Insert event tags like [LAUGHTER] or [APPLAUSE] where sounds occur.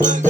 Bye. [LAUGHS]